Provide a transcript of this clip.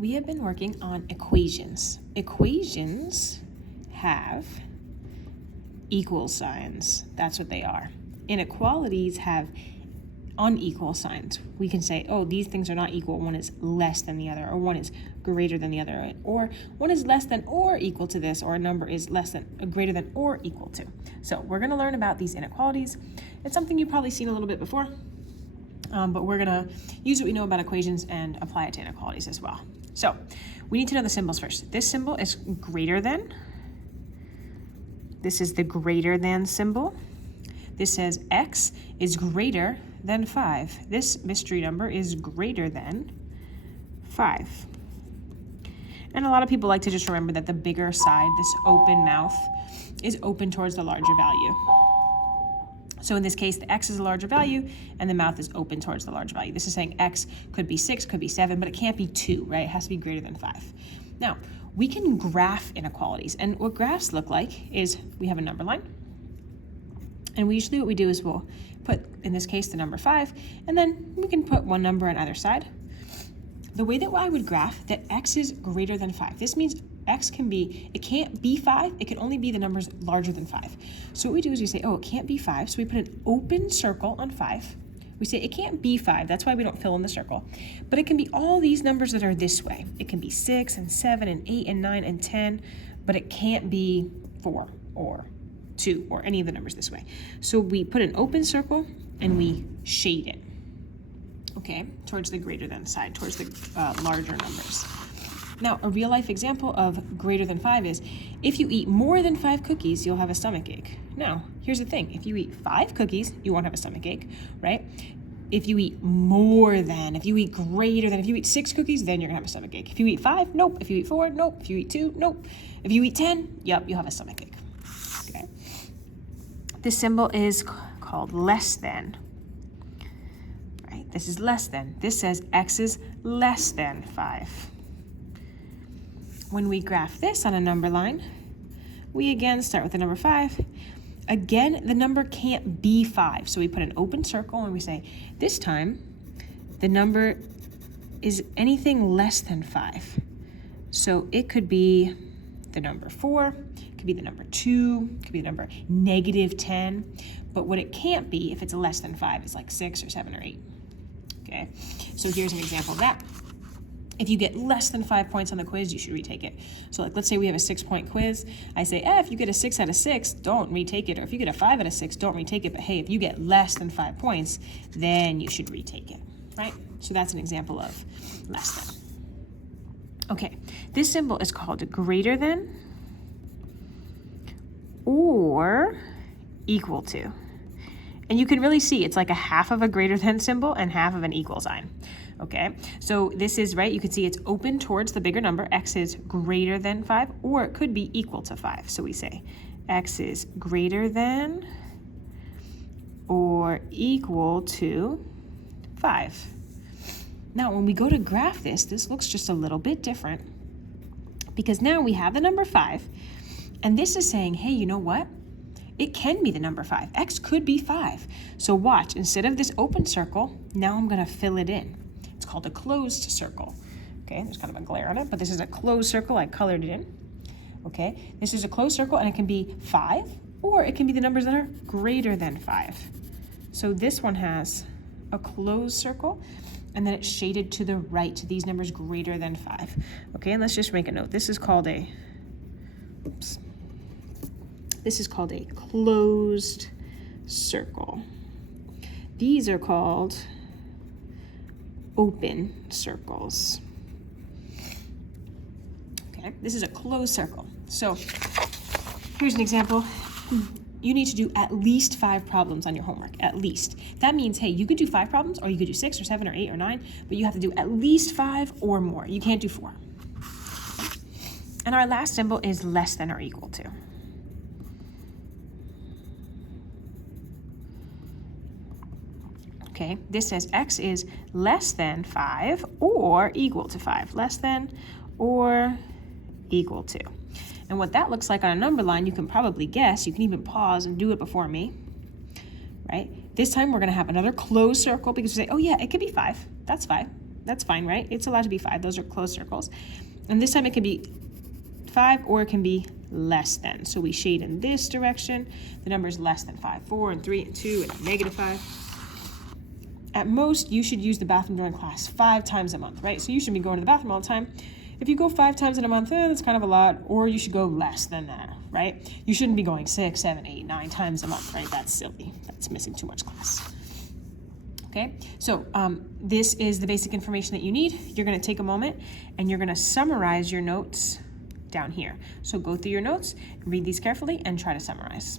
we have been working on equations. Equations have equal signs. That's what they are. Inequalities have unequal signs. We can say, oh, these things are not equal. One is less than the other, or one is greater than the other, or one is less than or equal to this, or a number is less than, greater than, or equal to. So we're going to learn about these inequalities. It's something you've probably seen a little bit before, but we're going to use what we know about equations and apply it to inequalities as well. So we need to know the symbols first. This symbol is greater than. This is the greater than symbol. This says x is greater than 5. This mystery number is greater than 5. And a lot of people like to just remember that the bigger side, this open mouth, is open towards the larger value. So in this case, the x is a larger value and the mouth is open towards the larger value. This is saying x could be 6, could be 7, but it can't be 2, right? It has to be greater than 5. Now, we can graph inequalities, and what graphs look like is we have a number line, and what we do is we'll put, in this case, the number 5, and then we can put one number on either side. The way that I would graph that x is greater than 5, this means x can be, it can't be 5, it can only be the numbers larger than 5. So what we do is we say, oh, it can't be 5, so we put an open circle on 5. We say it can't be 5, that's why we don't fill in the circle. But it can be all these numbers that are this way. It can be 6 and 7 and 8 and 9 and 10, but it can't be 4 or 2 or any of the numbers this way. So we put an open circle and we shade it, okay, towards the greater than side, towards the larger numbers. Now, a real life example of greater than 5 is if you eat more than 5 cookies, you'll have a stomach ache. Now, here's the thing. If you eat 5 cookies, you won't have a stomach ache, right? If you eat more than, if you eat greater than, if you eat 6 cookies, then you're gonna have a stomach ache. If you eat 5, nope. If you eat 4, nope. If you eat 2, nope. If you eat 10, yep, you'll have a stomach ache, okay? This symbol is called less than, right? This is less than. This says x is less than 5. When we graph this on a number line, we again start with the number 5. Again, the number can't be 5, so we put an open circle and we say, this time, the number is anything less than 5. So it could be the number 4, it could be the number 2, it could be the number -10, but what it can't be if it's less than 5 is like 6 or 7 or 8, okay? So here's an example of that. If you get less than 5 points on the quiz, you should retake it. So like, let's say we have a 6-point quiz. I say, if you get a 6 out of 6, don't retake it. Or if you get a 5 out of 6, don't retake it. But hey, if you get less than 5 points, then you should retake it, right? So that's an example of less than. Okay, this symbol is called greater than or equal to. And you can really see it's like a half of a greater than symbol and half of an equal sign. Okay, so this is, right, you can see it's open towards the bigger number. X is greater than 5, or it could be equal to 5. So we say x is greater than or equal to 5. Now, when we go to graph this, this looks just a little bit different because now we have the number 5, and this is saying, hey, you know what? It can be the number 5. X could be 5. So watch, instead of this open circle, now I'm going to fill it in. It's called a closed circle. Okay, there's kind of a glare on it, but this is a closed circle. I colored it in. Okay, this is a closed circle, and it can be 5, or it can be the numbers that are greater than 5. So this one has a closed circle, and then it's shaded to the right to these numbers greater than 5. Okay, and let's just make a note. This is called a, this is called a closed circle. These are called open circles. Okay, this is a closed circle. So here's an example. You need to do at least 5 problems on your homework, at least. That means, hey, you could do 5 problems, or you could do 6 or 7 or 8 or 9, but you have to do at least 5 or more. You can't do 4. And our last symbol is less than or equal to. Okay, this says x is less than 5 or equal to 5. Less than or equal to. And what that looks like on a number line, you can probably guess. You can even pause and do it before me, right? This time we're going to have another closed circle because we say, oh yeah, it could be 5. That's 5. That's fine, right? It's allowed to be 5. Those are closed circles. And this time it can be 5 or it can be less than. So we shade in this direction. The number is less than 5. 4 and 3 and 2 and -5. At most, you should use the bathroom during class 5 times a month, right? So you should be going to the bathroom all the time. If you go 5 times in a month, that's kind of a lot, or you should go less than that, right? You shouldn't be going 6, 7, 8, 9 times a month, right? That's silly. That's missing too much class. Okay, so this is the basic information that you need. You're going to take a moment and you're going to summarize your notes down here. So go through your notes, read these carefully, and try to summarize.